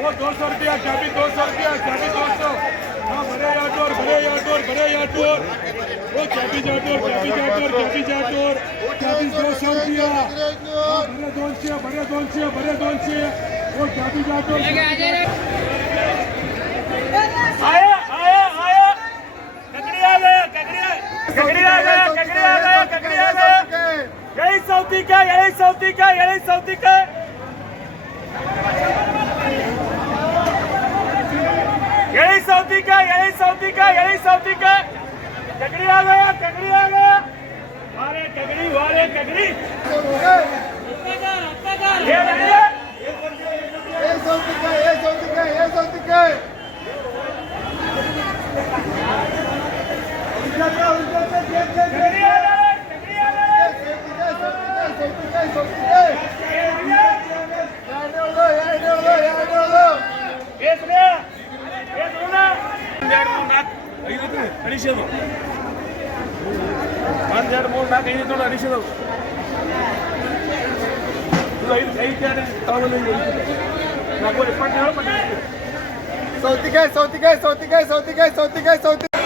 वो 200 रुपया कैबी 200 रुपया कैबी 200 हाँ भरे यादोर वो कैबी जाटोर कैबी 200 रुपया भरे 200 वो कैबी जाटोर आया ककड़ी आ गया यही सौती का यही सौती का यही सौती का ककड़ी आ गया वाले ककड़ी ये सौती का ಅಡಿಸೋದು ಒಂದೆರಡು ಮೂರು ನಾಲ್ಕು ಐದು ನೋಡಿ ಅಡಿಸೋದು ಐದು ತಗೊಂಡು ನಾವು 27 ಸೌತಿಕಾಯಿ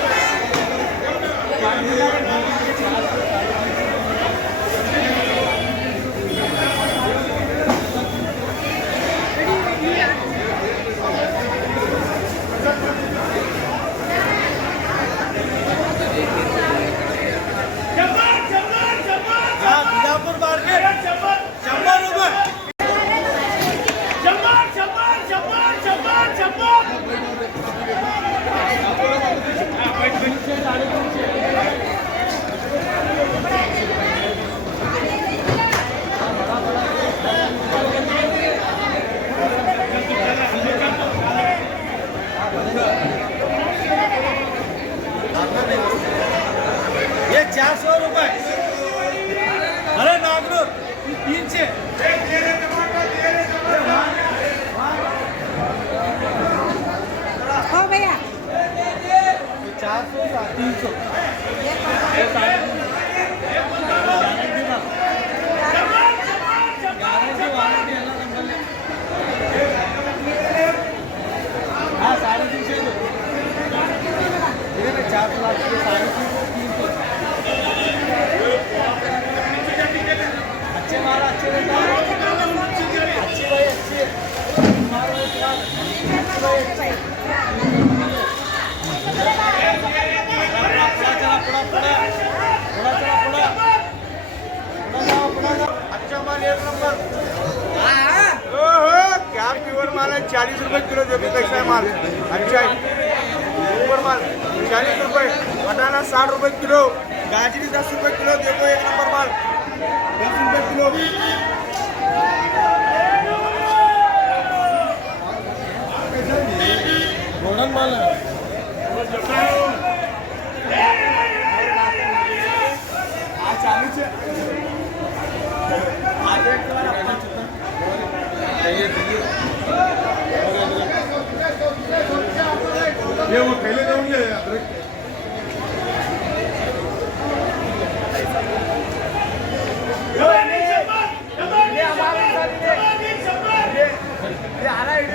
ये 400 रुपये अरे नागरूर 300 हो भैया 400 300 हाँ 350 अच्छे मारा अच्छे देता अच्छी भाई अच्छी अच्छा माल 1 नंबर क्या प्योर माल है 40 रुपए किलो देखो कैसा है माल अच्छा है ऊपर माल 40 रुपए बनाना 60 रुपए किलो गाजरी 10 रुपए किलो देखो 1 नंबर माल 10 रुपए किलो मॉडर्न माल है ये वो पहले जाऊंगे ये आ रहा है